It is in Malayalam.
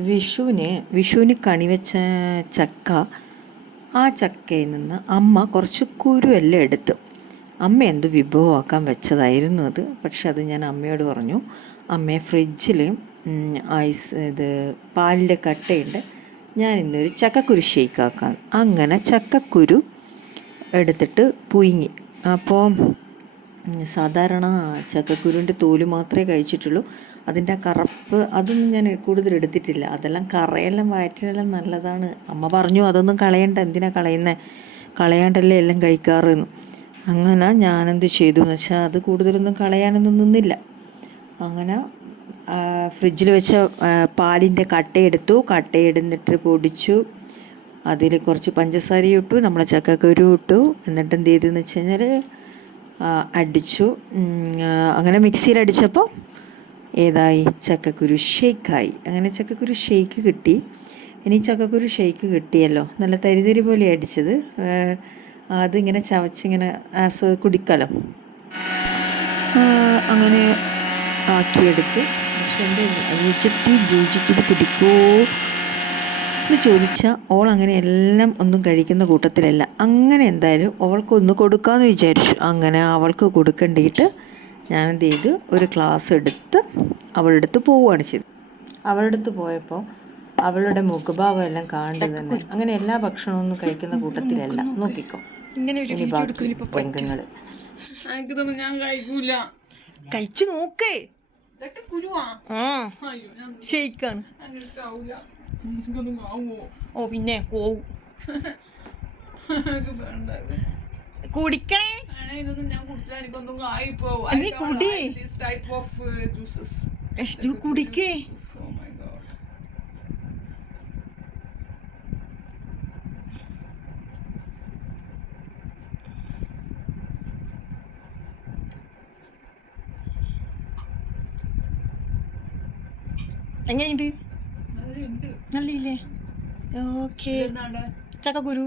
വിഷുവിന് വിഷുവിന് കണിവെച്ച ചക്ക ആ ചക്കയിൽ നിന്ന് അമ്മ കുറച്ച് കുരുവെല്ലാം എടുത്തു. അമ്മ എന്ത് വിഭവമാക്കാൻ വെച്ചതായിരുന്നു അത്. പക്ഷെ അത് ഞാൻ അമ്മയോട് പറഞ്ഞു അമ്മയെ ഫ്രിഡ്ജിൽ ഐസ് ഇത് പാലിന്റെ കട്ടയുണ്ട്. ഞാൻ ഇന്നൊരു ചക്കക്കുരു ഷേക്കാക്കാം അങ്ങനെ ചക്കക്കുരു എടുത്തിട്ട് പുഴുങ്ങി. അപ്പോൾ സാധാരണ ചക്കക്കുരുവിന്റെ തോൽ മാത്രമേ കഴിച്ചിട്ടുള്ളൂ. അതിന്റെ ആ കറുപ്പ് അതൊന്നും ഞാൻ കൂടുതൽ എടുത്തിട്ടില്ല. അതെല്ലാം കറയെല്ലാം വയറ്റിനെല്ലാം നല്ലതാണ്. അമ്മ പറഞ്ഞു അതൊന്നും കളയണ്ട. എന്തിനാ കളയുന്നത് കളയാണ്ടല്ലേ എല്ലാം കഴിക്കാറെന്ന്. അങ്ങനെ ഞാനെന്ത് ചെയ്തു എന്ന് വെച്ചാൽ അത് കൂടുതലൊന്നും കളയാനൊന്നും നിന്നില്ല. അങ്ങനെ ഫ്രിഡ്ജിൽ വെച്ച പാലിന്റെ കട്ടയെടുത്തു കട്ടയെടുത്തിട്ട് പൊടിച്ചു. അതിൽ കുറച്ച് പഞ്ചസാരയും ഇട്ടു. നമ്മളെ ചക്കക്കുരു ഇട്ടു. എന്നിട്ട് എന്ത് ചെയ്തെന്ന് വെച്ച് കഴിഞ്ഞാൽ അടിച്ചു. അങ്ങനെ മിക്സിയിൽ അടിച്ചപ്പോൾ ഏതായി? ചക്കക്കുരു ഷേക്കായി. അങ്ങനെ ചക്കക്കുരു ഷേക്ക് കിട്ടി. ഇനി ചക്കക്കുരു ഷേക്ക് കിട്ടിയല്ലോ. നല്ല തരിതരി പോലെ അടിച്ചത്. അതിങ്ങനെ ചവച്ചിങ്ങനെ ആസ് കുടിക്കലം. അങ്ങനെ ആക്കിയെടുത്ത്. പക്ഷെ എന്റെ അനിയച്ചത്തി ജൂജിക്ക് പിടിക്കുമോ എന്ന് ചോദിച്ചാൽ ഓൾ അങ്ങനെ എല്ലാം ഒന്നും കഴിക്കുന്ന കൂട്ടത്തിലല്ല. അങ്ങനെ എന്തായാലും അവൾക്കൊന്ന് കൊടുക്കാമെന്ന് വിചാരിച്ചു. അങ്ങനെ അവൾക്ക് കൊടുക്കേണ്ടിയിട്ട് ഞാൻ എന്ത് ചെയ്തു ഒരു ക്ലാസ് എടുത്ത് അവളുടെ അടുത്ത് പോവുകയാണ് ചെയ്തത്. അവളുടെ അടുത്ത് പോയപ്പോൾ അവളുടെ മുഖഭാവം എല്ലാം കാണേണ്ടത് തന്നെ. അങ്ങനെ എല്ലാ ഭക്ഷണമൊന്നും കഴിക്കുന്ന കൂട്ടത്തിലല്ല. നോക്കിക്കോ. ഇങ്ങനെ ഒരു ഇനി ബാക്കി പെങ്കുങ്ങൾ ഞാൻ കഴിക്കൂല. കഴിച്ചു നോക്കേ. ഇതൊക്കെ എനിക്കൊന്നും ആവോ ഓ പിന്നെ പോവും വേണ്ട കുടിക്കണേ? ഇതൊന്നും ഞാൻ കുടിച്ചാൽ എനിക്കൊന്നും ആയിപ്പോ നീ കുടി. ടൈപ്പ് ഓഫ് ജ്യൂസസ് കുടിക്കേ. എങ്ങനെയുണ്ട്? നല്ലില്ലേ ഓക്കെ. ചക്കക്കുരു.